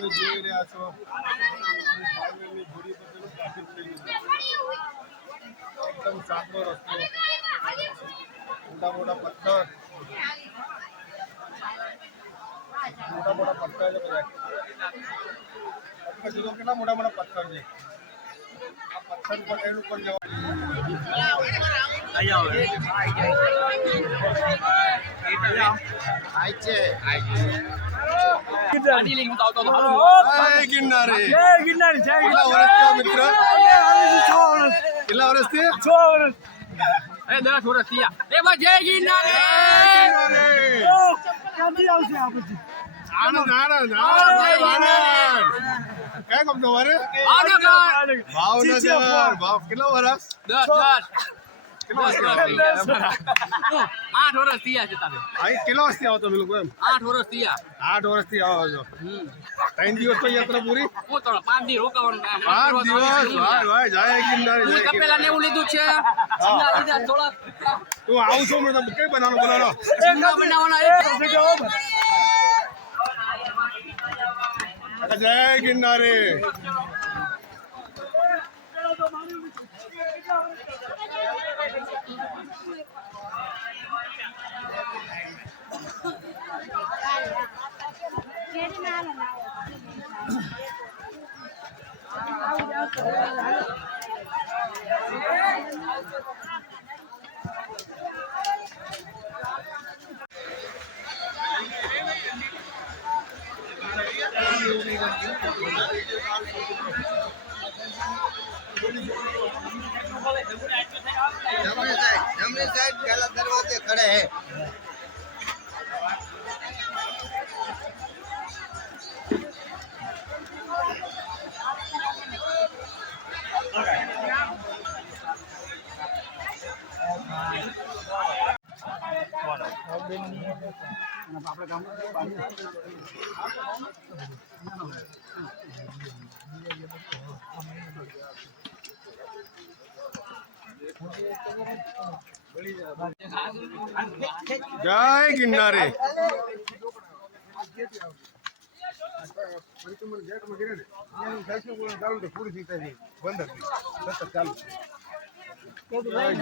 જોઈ રહ્યા છો હાઈવેની જોડી પર પેલું ટ્રાફિક થઈ ગયું. એકદમ સાંકડો રસ્તો, મોટા મોટા પથ્થર છે બધા. કેટલા મોટા મોટા પથ્થર છે. આ પથ્થર ઉપર ટ્રેન ઉપર કેટલા વર્ષથી? 6 વર્ષ. 10 વર્ષ થયા. જય ગિરનારી. આનંદ આનંદ ક્યાં ગમ તમારે? ભાવનગર. ભાવ કેટલા વર્ષ? 10 વર્ષથી આવો તમે લોકો? એમ 8 વર્ષથી આવો છો. 3 દિવસ તો યાત્રા પૂરી? 5 દિવસ રોકાવાનું. 5 દિવસ. ભાઈ જય ગિરનારી. કપેલા ને એવું લીધું છે. તું આવું છો મેં કઈ બનાવવાનો જય ગિરનારી. जमनी साइड पहला दरवाजे खड़े हैं. જય ગિરનારી.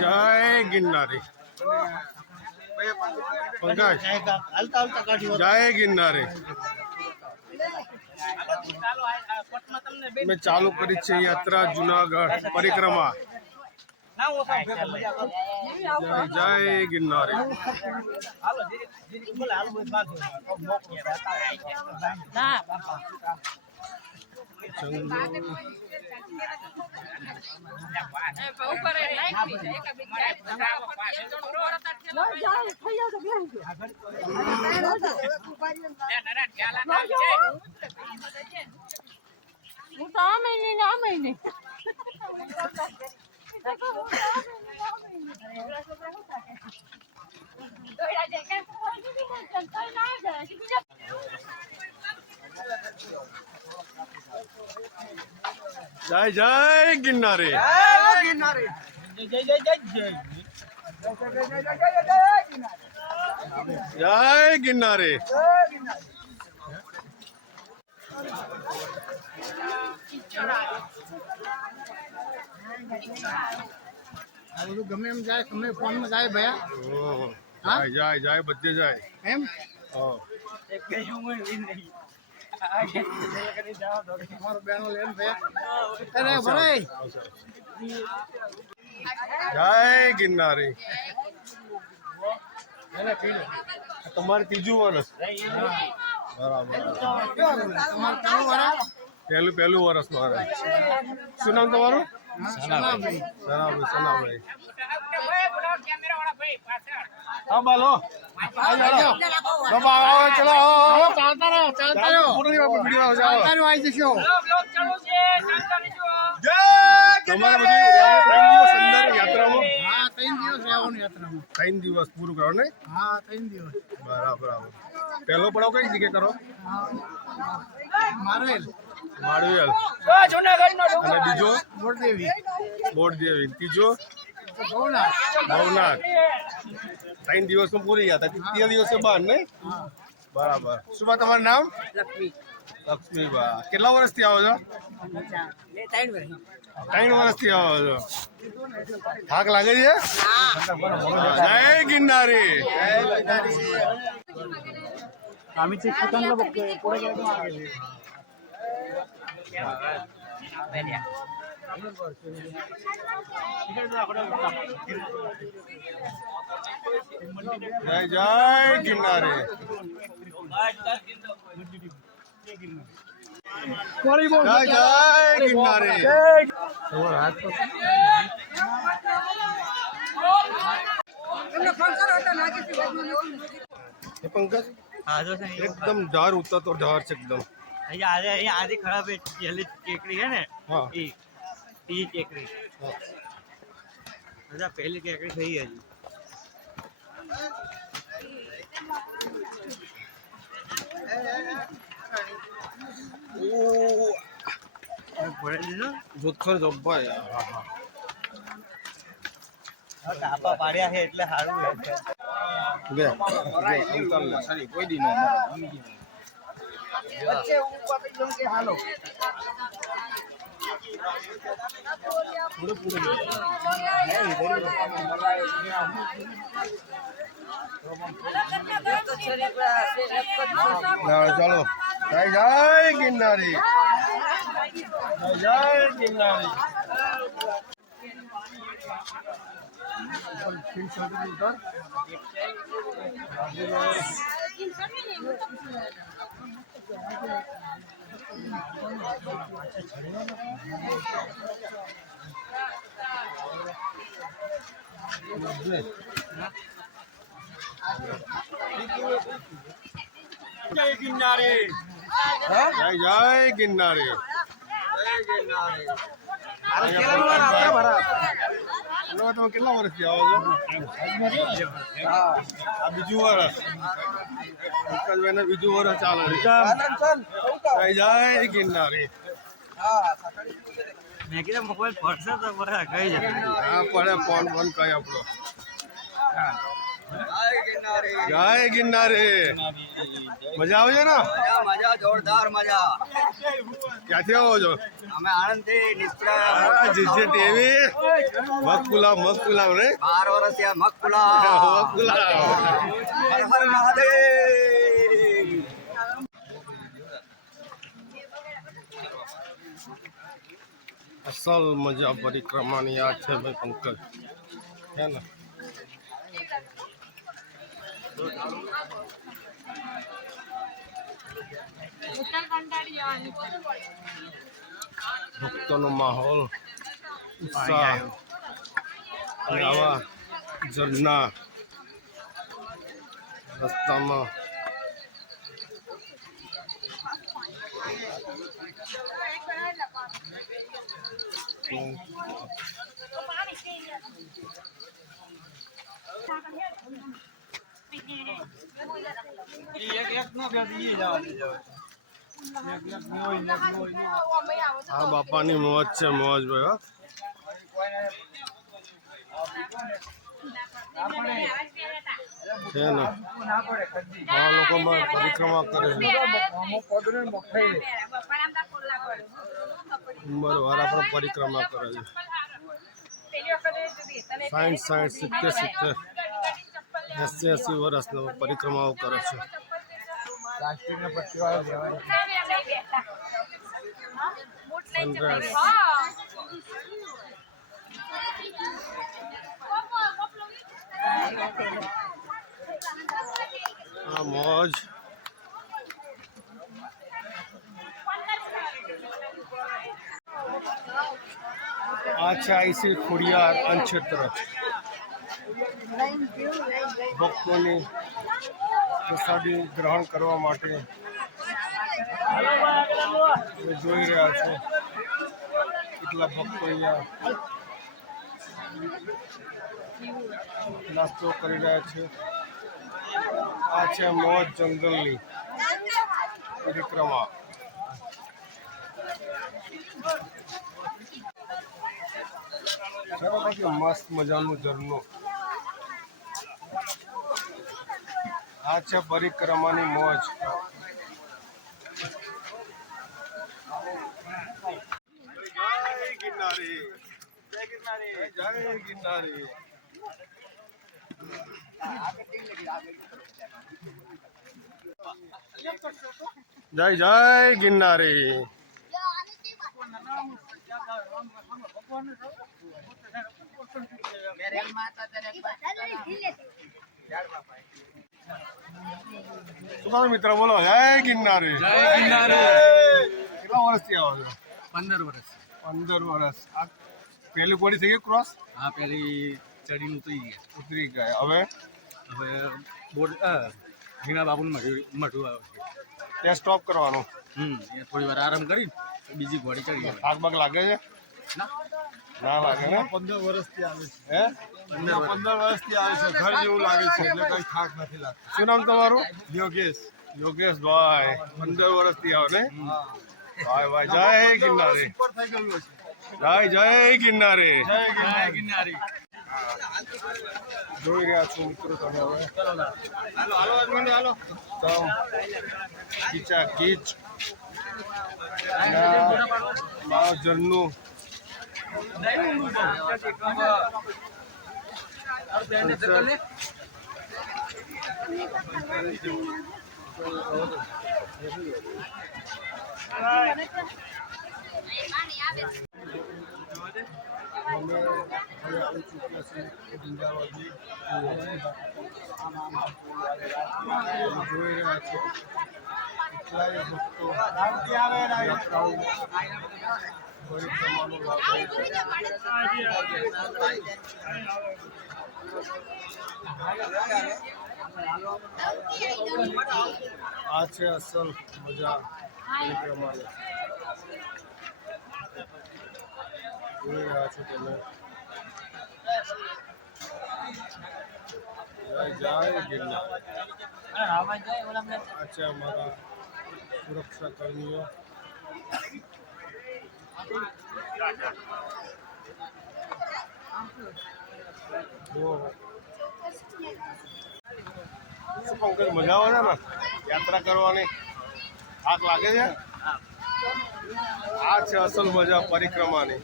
જય ગિરનારી. પંકજ જય ગિરનારી. મેં ચાલુ કરી છે યાત્રા જુનાગઢ પરિક્રમા. જય ગિરનારી. જય જય ગિરનારી. જય ગિરનારી. ગમે એમ જાય, ગમે ફોન માં જાય ભયા. જાય જાય બધે જાય એમ. જય ગિરનારી. તમારે 3જું વર્ષ? બરાબર. પહેલું વર્ષ મારે. શું નામ તમારું? સનાભાઈ. હા બોલો. ચલો ચાલતા રહો. યાત્રામાં 3 દિવસ પૂરું કરો ને? હા 3 દિવસ. બરાબર. પહેલો પડાવ કઈ જગ્યાએ કરો? મારવેલ. અને બીજો બોરદેવી. ત્રીજો ભવનાથ. 3 દિવસમાં પૂરી ગયા હતા. 3 દિવસે બહાર નહીં? બરાબર. શું બા તમારું નામ? લક્ષ્મી લક્ષ્મીબા. કેટલા વર્ષથી આવો છો? 3 વર્ષ 3 વર્ષથી આવો છો. થાક લાગે છે? જય ગિરનારી. જય જય ગિરનારી. જય જય ગિરનારી. એ પંકજ हाँ तो सही एकदम डर उतर तो डर से एकदम. ये आधी खराब है जल्दी केकड़ी है ना हाँ. ये केकड़ी अच्छा पहली केकड़ी सही है जी बड़े दिन ना જોખર જબ્બા યાર. કાપા પાડ્યા છે એટલે સારું છે લે સારી કોઈ દી નો વચ્ચે હું પાપી જોઉં કે હાલો ચાલો. જય જય ગિરનારી. જય જય ગિરનારી. જય ગિરનારી. જય જય ગિરનારી. તમે કેટલા વર્ષથી આવો છો? આ બીજું વર્ષ. પંકજભાઈને બીજું વર્ષ ચાલે છે. જય જય ગિરનારી. મેં કીધું મોબાઈલ પડશે તો બરાબર કઈ જાય હા પડે ફોન ફોન કઈ આપણો. જય ગિરનારી. મજા આવે છે ને? મજા જોરદાર મજા ક્યાંથી આવો છો? અમે આણંદ થી નિષ્પ્રા જીજે ટીવી મગપુલાવ મગપુલાવ રે 12 વર્ષથી મગપુલા મગપુલાવ. હર હર મહાદેવ અસલ મજા પરિક્રમાની આ છે ભાઈ પંકજ હે ને. ભક્તોનો માહોલ ઉત્સાહ અને આવા ઝરણા રસ્તામાં આ બાપાની મોજ છે મોજ ભાઈ. છે ને આ લોકો પરિક્રમા કરે છે. ઉંમર વાળા પણ પરિક્રમા કરે છે. 60 70 70 80 વર્ષનો પરિક્રમાઓ કરે છે. સનરાઈઝ. આ મોજ. આ છે આઈસી ખોડિયાર અંક્ષેત્ર. ભક્તોની પ્રસાદી ગ્રહણ કરવા માટે જોઈ રહ્યા છો કેટલા ભક્તો અહીંયા નાસ્તો કરી રહ્યા છે. આ છે મોજ જંગલની પરિક્રમા. મસ્ત મજાનું ઝરણું. આ છે પરિક્રમાની મોજ. જય ગિરનારી, જય ગિરનારી, જય ગિરનારી. જય જય ગિરનારી. શું કહો મિત્ર, બોલો જય ગિરનારી. જય ગિરનારી. કેટલા વર્ષથી આવો છો? 15 વર્ષ. 15 વર્ષ. આ પહેલી કોડી થઈ ગઈ ક્રોસ? હા, પેલી ચડીને ઉતરી ગયા. હવે બોર્ડ હીણા બાબુનું મઢું આવે છે. ત્યાં સ્ટોપ કરવાનું. એ થોડી વાર આરામ કરી બીજી ઘોડી ચડી. થાક બાક લાગે છે? ના લાગે ને? 15 વર્ષથી આવે છે. હે? 15 વર્ષથી આવે છે. ઘર જેવું લાગે છે એટલે કઈ થાક નથી લાગતો. શું નામ તમારું? યોગેશ. યોગેશભાઈ. 15 વર્ષથી આવો ને? ભાઈ ભાઈ, જય ગિરનારી, ઉપર થઈ ગયું છે. જય જય ગિરનારી. જય ગિરનારી. જોઈ રહ્યા છો મિત્રો તમે હવે હાલો. એકદમ ખીચા ખીચ માવજનનું અમે હવે આવી ચૂક્યા છીએ વૃંદાવનની. જોઈ રહ્યા છો કેટલાય ભક્તો યાત્રાઓ પરિક્રમાનો લાભ લે છે. આ છે અસલ મજા પરિક્રમાની. જોઈ રહ્યા છો તમે. જય જય ગિરનાર. આ છે અમારા સુરક્ષા કર્મીઓ. શું પંકજ, મજા આવે છે ને યાત્રા કરવાની? થાક લાગે છે? આ છે અસલ મજા પરિક્રમાની.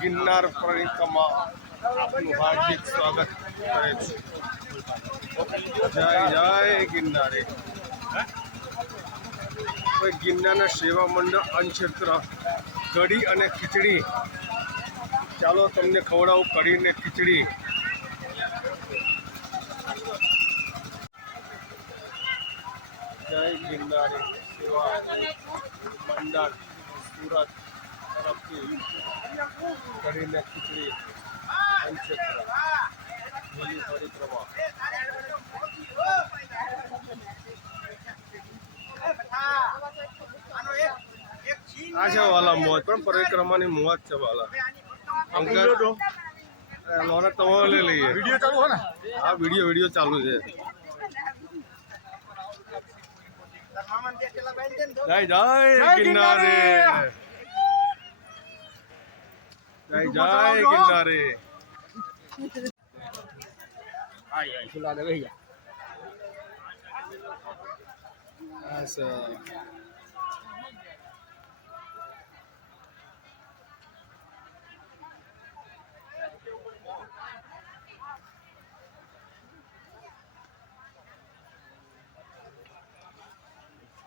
ગિરનાર પરિક્રમા આપનું હાર્દિક સ્વાગત કરે છે. જય જય ગિરનારી. ગિરનારના સેવા મંડળ અન્નક્ષેત્ર કઢી અને ખીચડી. ચાલો તમને ખવડાવું કઢી ને ખીચડી. જય ગિરનારી સેવા મંડળ સુરત તરફથી કઢી ને ખીચડી અન્નક્ષેત્ર લીલી પરિક્રમા. આ છે વાલા મોજ, પણ પરિક્રમાની મોજ છે વાલા. અંકલ લોને તમારે લઈ લઈએ. વિડિયો ચાલુ હે ને? હા, વિડિયો ચાલુ છે. જય જય ગિરનારી, જય જય ગિરનારી.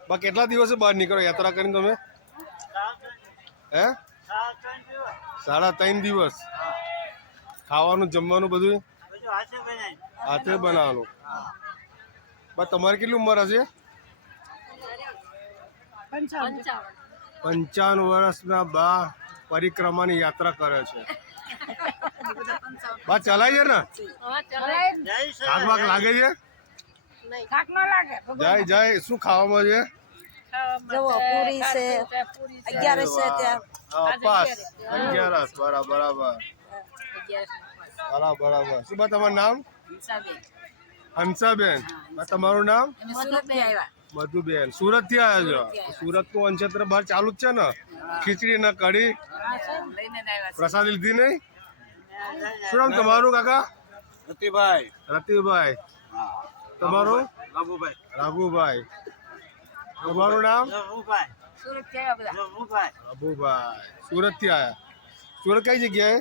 બા કેટલા દિવસે બહાર નીકળો યાત્રા કરીને તમે? હે? 3.5 દિવસ. ખાવાનું જમવાનું બધું હાથે બનાવવાનું. બા તમારી કેટલી ઉંમર હશે? 55 વર્ષના બા પરિક્રમાની યાત્રા કરે છે. બા ચલાય છે ને? થાક બાક લાગે છે? જય જય. શું ખાવામાં છે? જવો પૂરી છે 11 છે ત્યાં પાસ 11. બરાબર. શું બા તમારું નામ? હંસાબેન. તમારું નામ? મધુબેન. સુરત થી આવ્યા છો? સુરત નું અન્નક્ષેત્ર બહાર ચાલુ જ છે ને? ખીચડી ને કઢી પ્રસાદી લીધી નહીં? શું નામ તમારું કાકા? રતિભાઈ. રતિભાઈ. તમારું બાબુભાઈ રાઘુભાઈ. તમારું નામ બાબુભાઈ સુરત થી આવ્યા બધા બાબુભાઈ રાઘુભાઈ. સુરત થી આયા. સુરત કઈ જગ્યાએ?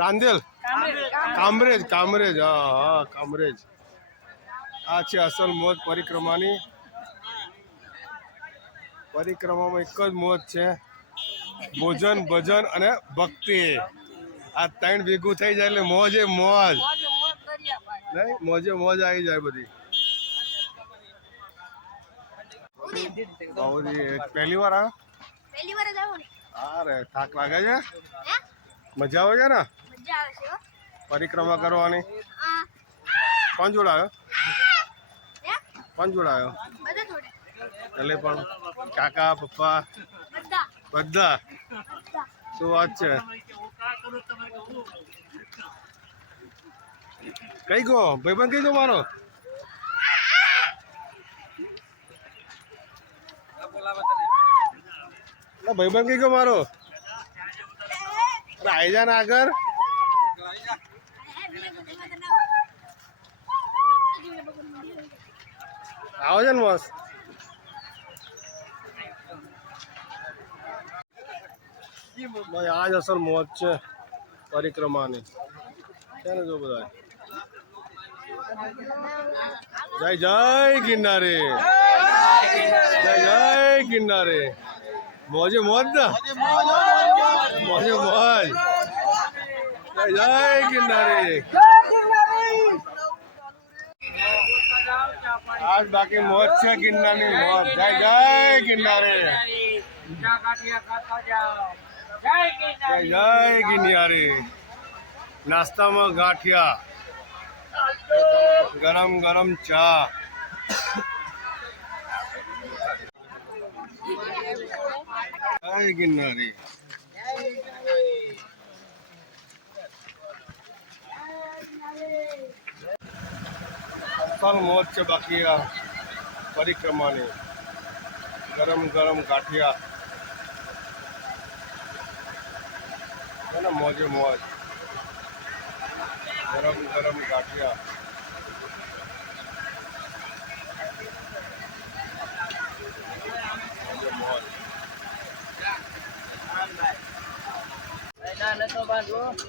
રાંદેલ. કામરેજ. કામરેજ. હા હા કામરેજ. આ છે અસલ મોજ પરિક્રમાની. પરિક્રમામાં એક જ મોજ છે, ભોજન ભજન અને ભક્તિ. આ ત્રણ ભેગું થઈ જાય એટલે મોજે મોજ. નહીં મોજે મોજ આવી જાય બધી. બાબુજી પહેલી વાર આવ્યો? પહેલી વાર જ આવો ને. અરે થાક લાગે છે? મજા આવે છે ને મજા આવે છે હો. પરિક્રમા કરવાની? આ કોણ જોડાયો? હે કોણ જોડાયો? બધા જોડે એટલે પણ કાકા પપ્પા બધા બધા? શું વાત છે? કઈ ગો ભાઈબંધ કઈ ગયો મારો? ભાઈબંધ કઈ ગયો મારો? અરે આઈ જા ને આગળ. આવો છે ને મસ્ત. ભાઈ આજ અસલ મોજ છે પરિક્રમાની છે ને. જો બધા જય જય ગિરનારે, જય જય ગિરનારે. મોજે મોજ ને, મોજે મોજ. જય જય ગિરનારે. આજ બાકી મોજ છે ગિરનારની મોજ. જય જય ગિરનારે, જય જય ગિરનારે. નાસ્તામાં ગાંઠિયા, ગરમ ગરમ ચા. જય ગિરનારી. અસલ મોજ છે બાકી આ પરિક્રમાની. ગરમ ગરમ ગાંઠિયા છે ને, મોજે મોજ. ગરમ ગરમ ગાંઠિયા. મોજે મોજ.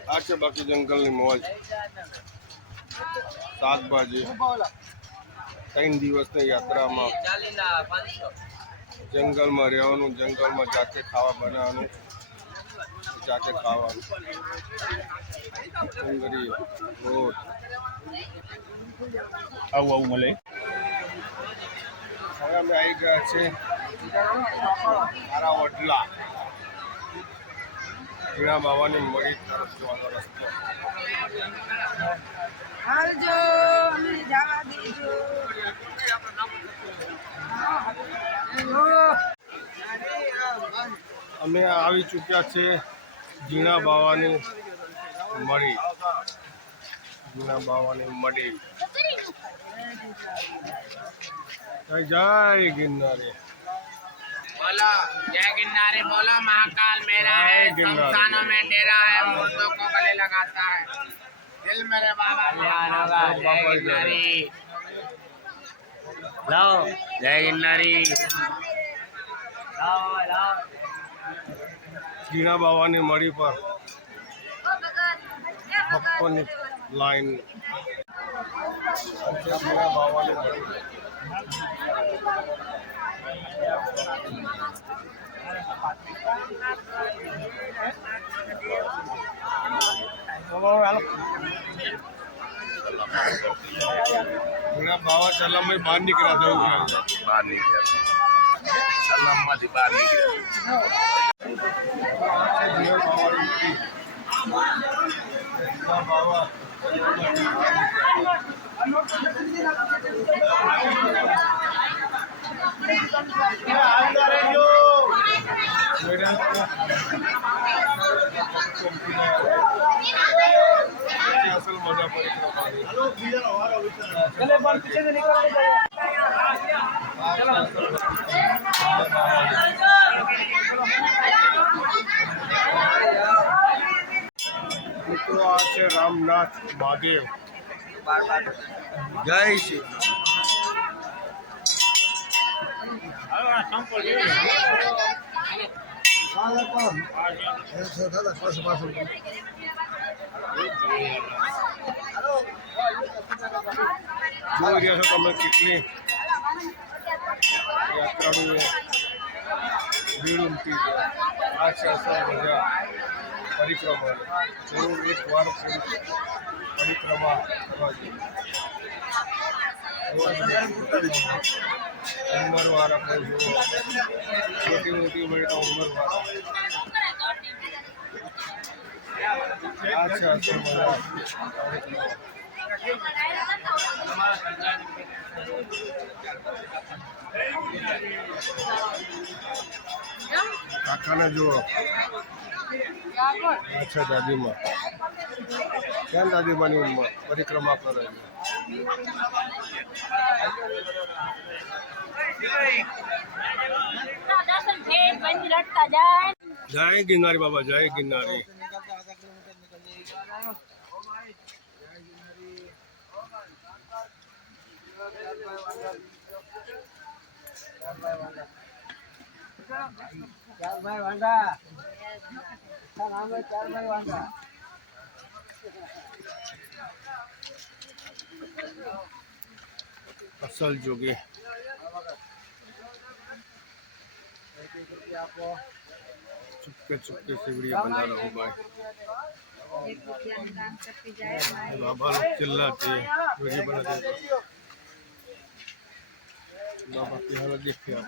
આ છે બાકી જંગલની મોજ. શાકભાજી 3 દિવસની યાત્રામાં જંગલમાં રહેવાનું, જંગલમાં જાતે ખાવા બનાવવાનું, જાતે ખાવાનું. ડુંગળી, રોટ આવું આવું મળે. હવે અમે આવી ગયા છે મારા વડલા ઝીણા બાવાની મળી તરફ જવાનો રસ્તો. હાલજો અમને જવા દેજો. અમે આવી ચૂક્યા છે ઝીણા બાવાની મળી. ઝીણા બાવાની મળી. જય જય ગિરનારી. बोलो जय गिरनारी, बोलो महाकाल मेरा है, शमशानों में डेरा है, मुर्दों को गले लगाता है, दिल मेरे बाबा ध्यान होगा। जय गिरनारी, लाओ जय गिरनारी, लाओ लाओ. ઝીણા બાવાની મળી પર ભક્તોની લાઈન. ઝીણા બાવાની મળી. ઝીણા બાવા ચલામાં બહાર નીકળ્યા થયું છે. બહાર નીકળ્યા, સલામમાંથી બહાર અસલ મજા પરિક્રમાની. મિત્રો આ છે રામનાથ મહાદેવ. જય શ્રી જોઈ રહ્યા છો તમે કેટલી યાત્રાળુઓ ભીડ ઉમટી છે. આ છે અસલ મજા પરિક્રમા. જરૂર એકવાર પરિક્રમા કરવા જોઈએ. ઉંમરવાળા પણ જુઓ, મોટી મોટી ઉંમરના ઉંમરવાળા. આ છે અસલ મજા પરિક્રમા. કાકાને જુઓ. અચ્છા દાદીમાં કેમ દાદીમાની ઉંમર પરિક્રમા કરે છે. જય ગિરનારી બાબા, જય ગિરનારી. અસલ જોગી. चुपके चुपके सिगड़िया बना रहा भाई. बाबा लोग चिल्लाते हैं वीडियो बनाते हैं. बाबा की हालत देखिए आप.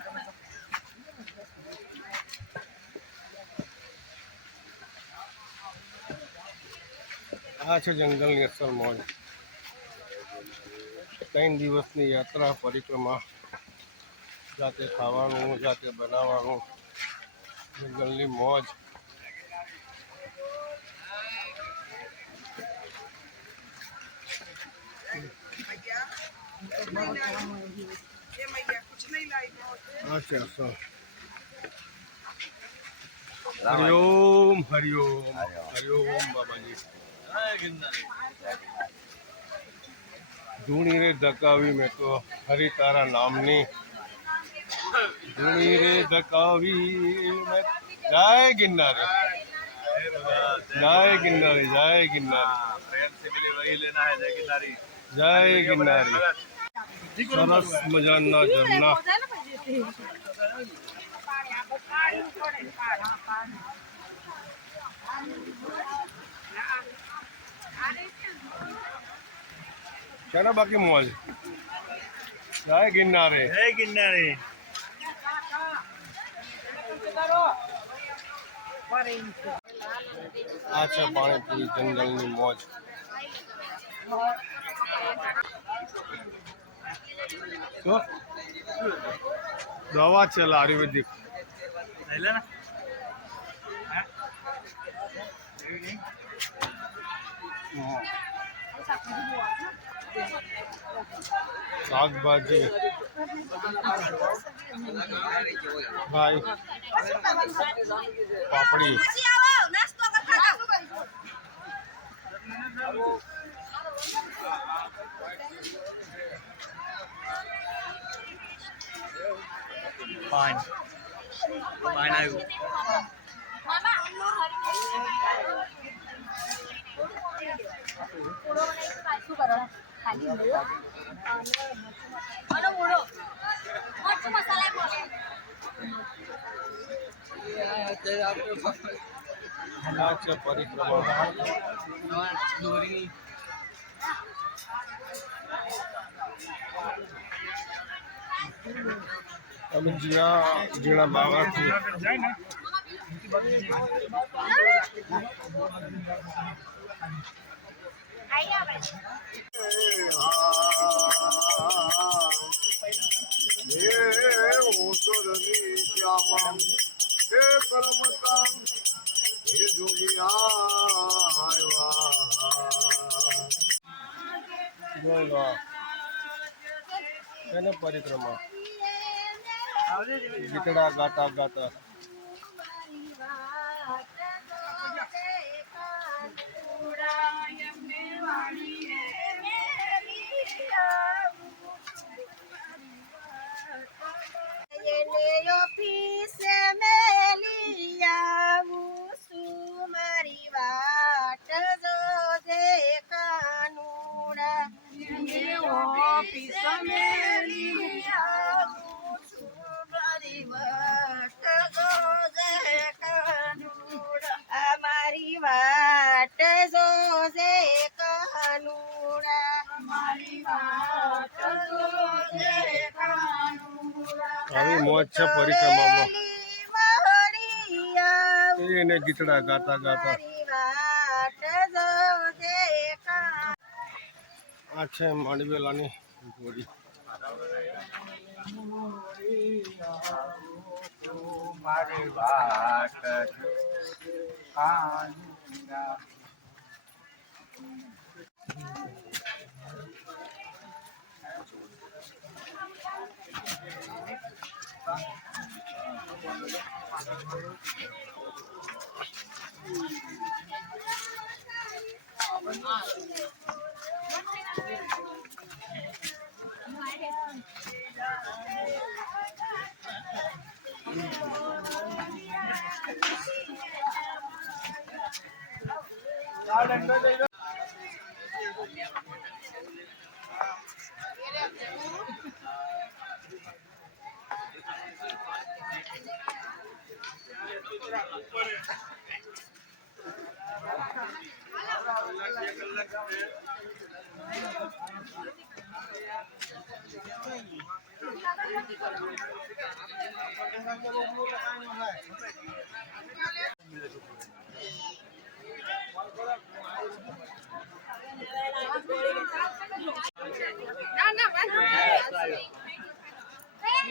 આ છે જંગલની અસલ મોજ. 3 દિવસની યાત્રા પરિક્રમા. જાતે ખાવાનું, જાતે બનાવવાનું, જંગલની મોજ. अच्छा सर. हरिओम हरिओम हरिओम बाबा जी. धूणी रे धकावी में तो हरि तारा नामनी. धूणी रे धकावी में. जय गिरनारी, जय गिरनारी, जय गिरनारी. ट्रेन से मिली वही लेना है जय गिरनारी. जय गिरनारी. सरस मजाना झरना. चलो बाकी मौज. जय गिरनारी, जय गिरनारी. अच्छा पानीपुरी जंगलની મોજ. તો દવા છે આયુર્વેદિક. ले लेना. શાકભાજી ભાઈ, પાપડી. पान पान आयु. अच्छा परिक्रमा. અમે જીણા બાવાથી પરિક્રમા ગીતડા ગાતા ગાતા. એને ઓફિસે મેલી આવું છું મારી વાટ જોજે કાનુડા એને ઓફિસે મેલી આવું છું મારી વાટ જોજે કાનુડા આ મારી વાટ જોજે કાનુડા મારી વાટ જોજે કાનુડા આવી મોજ છે પરિક્રમામાં એને ગીતડા ગાતા ગાતા આ છે માંડવેલાની ઘોડી મારી વાત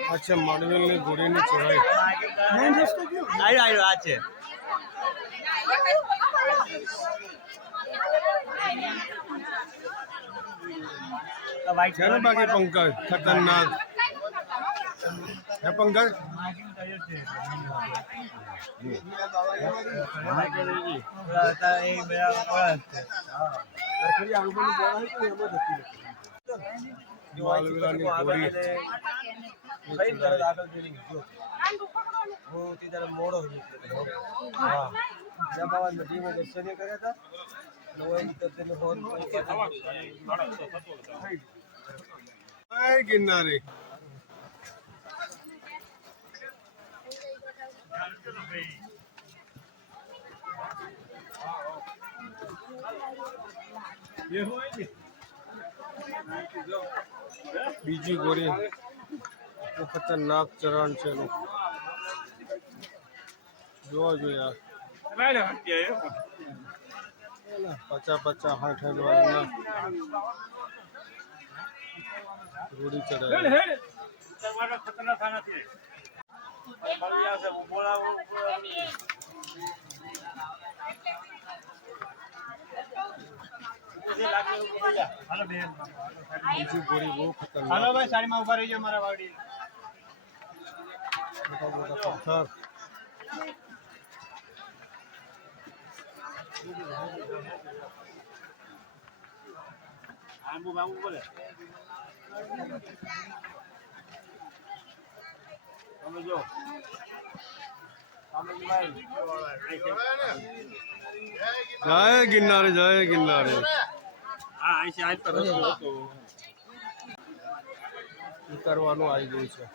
આ છે માંડવેલની ઘોડીની ચઢાઈ આવ્યો આ છે છે ને બાકી પંકજ ખતરનાક હે પંકજ માંડવેલાની ઘોડી ગિરનારી બીજી ઘોડી ખતરનાક ચરણ છે એનું જોવા જોઈએ 50 60 વાળા ઘોડી ચડાવી બીજી ઘોડી બહુ ખતરનાક હાલો ભાઈ સાડીમાં ઉભા રહી જાઓ મારા વાડી મોટા મોટા પથ્થર આંબુ બાબુ બોલે તમે જો જય ગિરનારી જય ગિરનારી હા અહીં આજ પર હતો ઉતારવાનું આવી ગયું છે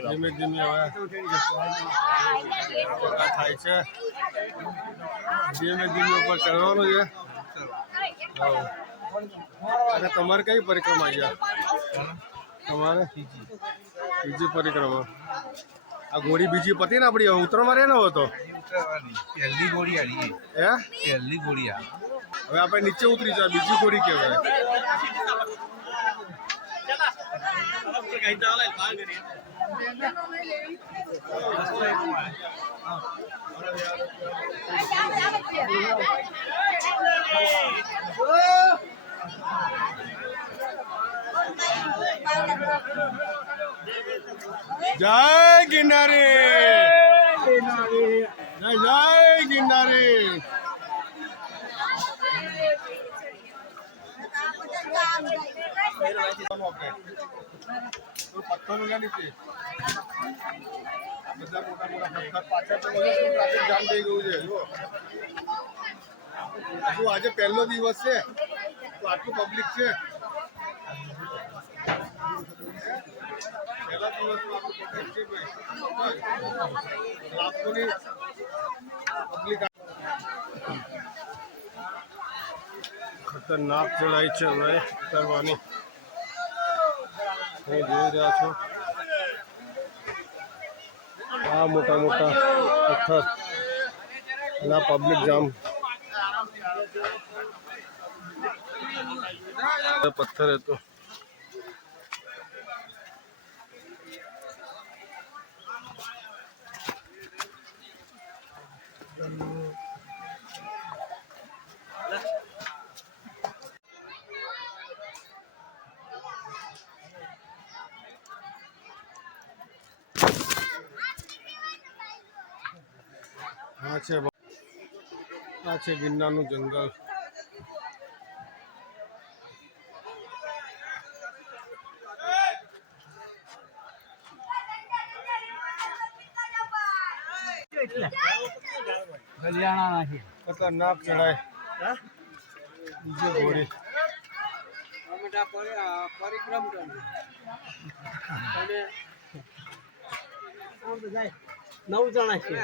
ધીમે ધીમે હવે થાય છે ધીમે ધીમે ઉપર ચડવાનું છે અને તમારે કઈ પરિક્રમા છે તમારે બીજી પરિક્રમા આ ઘોડી બીજી પતી ને આપડી ઉતરવામાં રહે ને હતો પહેલી ગોળી આલી હે પહેલી ગોળી આ હવે આપણે નીચે ઉતરી જાય બીજી ઘોડી કહેવાય જય ગિરનારી જય ગિરનારી પથ્થર નીચે બધા મોટા મોટા પથ્થર પાછળ તો ટ્રાફિક જામ થઈ ગયું છે જુઓ હજુ આજે પહેલો દિવસ છે તો આટલું પબ્લિક છે પહેલા દિવસમાં આટલું પબ્લિક છે ભાઈ લાખોની પબ્લિક ખતરનાક ચડાઈ છે હવે કરવાની તમે જોઈ રહ્યા છો આ મોટા મોટા પથ્થર ના પબ્લિક જામ પથ્થર है तो આ છે ગિરનારનું જંગલ ખતરનાક ચડાય બીજો ઘોડી નવ જણા છે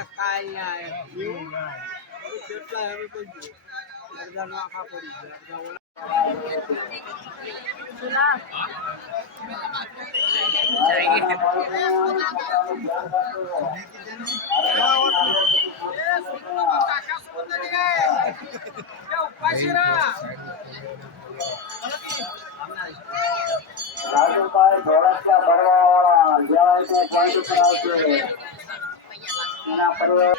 રાજુભાઈ ધોળકિયા ભરવાવાળા જ્યાં તે પોઈન્ટ ઉપર આવશે એના પરિવાર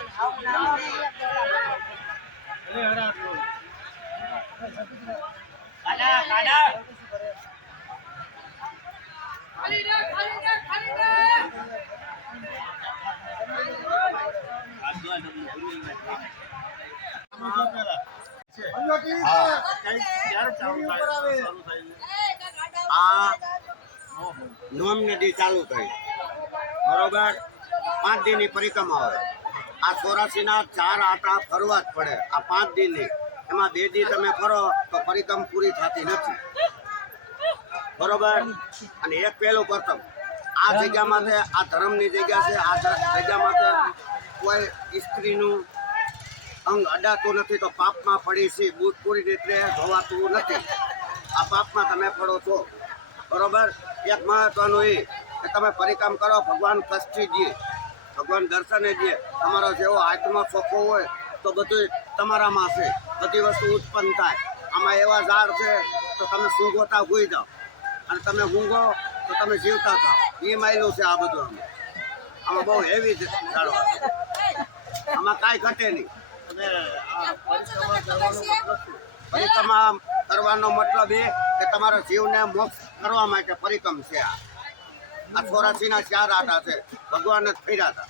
આ નોમ નદી ચાલુ થઈ બરોબર 5 દિનની પરિક્રમા હોય આ 84ના 4 આટા ફરવા જ પડે આ 5 દિનની એમાં 2 દી તમે ફરો તો પરિક્રમા પૂરી થતી નથી બરોબર અને એક પહેલું પ્રથમ આ જગ્યામાં આ ધર્મની જગ્યા છે આ જગ્યામાં કોઈ સ્ત્રીનું અંગ અડાતું નથી તો પાપમાં પડી છે બૂટ પૂરી એટલે ધોવાતું નથી આ પાપમાં તમે પડો છો બરોબર એક મહત્વનું એ કે તમે પરિક્રમ કરો ભગવાન કષ્ટી દે ભગવાન દર્શને દે તમારો જેવો આત્મા ચોખ્ખો હોય તો બધું તમારામાં છે બધી વસ્તુ ઉત્પન્ન થાય આમાં એવા ઝાડ છે તો તમે સૂંઘોતા હોઈ જાઓ અને તમે ઊંઘો તો તમે જીવતા થાવ એ માયલું છે આ બધું આમાં બહુ હેવી ઝાડવા આમાં કાંઈ ઘટે નહીં પરિક્રમા કરવાનો મતલબ એ કે તમારા જીવને મોક્ષ કરવા માટે પરિક્રમ છે આ 84ના 4 આટા છે ભગવાન જ ફર્યા હતા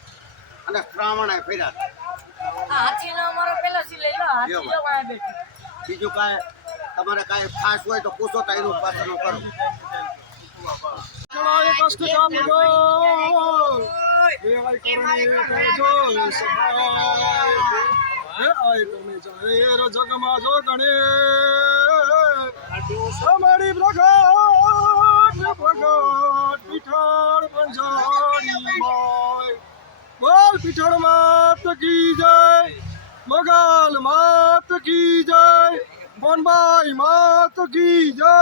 અને શ્રાવણે ફર્યા હતા બીજું કાંઈ તમારે કાંઈ ખાસ હોય તો પૂછો તો એનું પાછળનું કરો જગમાં જો ગણે અમારી પ્રગટ પીઠાળ પંજારી બોલ પીઠાળ માત કી જય મગાલ માત કી જય બોનબાઈ માત કી જય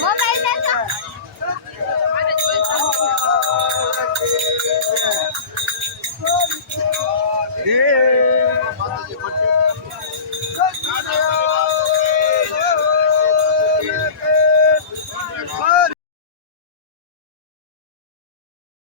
મોબાઈલ લેજો